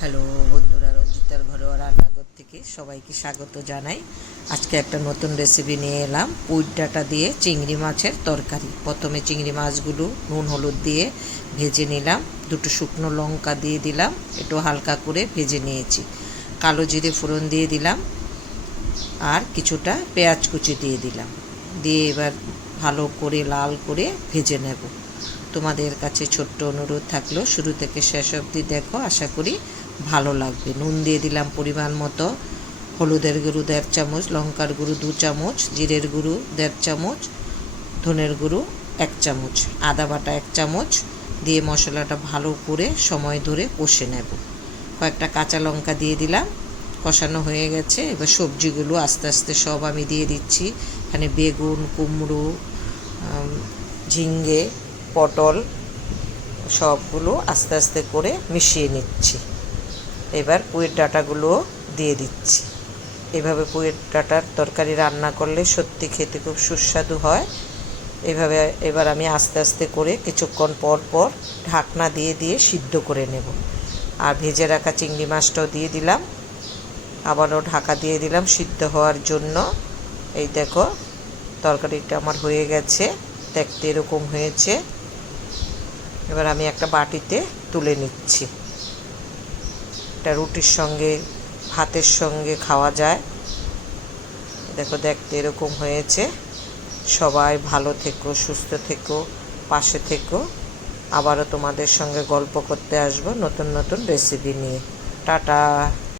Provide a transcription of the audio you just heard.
Hello বন্ধুরা, রঞ্জিতার ঘরোয়া রান্নাঘর থেকে সবাইকে স্বাগত জানাই। আজকে একটা নতুন রেসিপি নিয়ে এলাম, পুঁই ডাঁটা দিয়ে চিংড়ি মাছের তরকারি। প্রথমে চিংড়ি মাছগুলো নুন হলুদ দিয়ে ভেজে নিলাম, দুটো শুকনো লঙ্কা দিয়ে দিলাম, একটু হালকা করে ভেজে নিয়েছি। কালো জিরে ফোড়ন দিয়ে দিলাম আর কিছুটা পেঁয়াজ কুচি দিয়ে দিলাম, দিয়ে এবার ভালো করে লাল করে ভেজে নেব। তোমাদের কাছে ছোট্ট অনুরোধ থাকলো শুরু থেকে শেষ অবধি দেখো, আশা করি ভালো লাগবে। নুন দিয়ে দিলাম পরিমাণ মতো, হলুদের গুঁড়ো 1.5 চামচ, লঙ্কার গুঁড়ো 2 চামচ, জিরের গুঁড়ো 1.5 চামচ, ধনের গুঁড়ো 1 চামচ, আদা বাটা 1 চামচ দিয়ে মশলাটা ভালো করে সময় ধরে কষে নেব। কয়েকটা কাঁচা লঙ্কা দিয়ে দিলাম, কষানো হয়ে গেছে। এবার সবজিগুলো আস্তে আস্তে সব আমি দিয়ে দিচ্ছি। এখানে বেগুন, কুমড়ো, ঝিঙ্গে, পটল সবগুলো আস্তে আস্তে করে মিশিয়ে নিচ্ছি। এবার পুঁইয়ের ডাঁটাগুলো দিয়ে দিচ্ছি। এভাবে পুঁইয়ের ডাঁটার তরকারি রান্না করলে সত্যি খেতে খুব সুস্বাদু হয়। এভাবে এবার আমি আস্তে আস্তে করে কিছুক্ষণ পর পর ঢাকনা দিয়ে দিয়ে সিদ্ধ করে নেব। আর ভেজে রাখা চিংড়ি মাছটাও দিয়ে দিলাম, আবারও ঢাকা দিয়ে দিলাম সিদ্ধ হওয়ার জন্য। এই দেখো তরকারিটা আমার হয়ে গেছে, দেখতে এরকম হয়েছে। এবার আমি একটা বাটিতে তুলে নিচ্ছি। এটা রুটির সঙ্গে ভাতের সঙ্গে খাওয়া যায়। দেখো দেখতে এরকম হয়েছে। সবাই ভালো থেকো, সুস্থ থেকো, পাশে থেকো। আবারও তোমাদের সঙ্গে গল্প করতে আসবো নতুন নতুন রেসিপি নিয়ে। টাটা।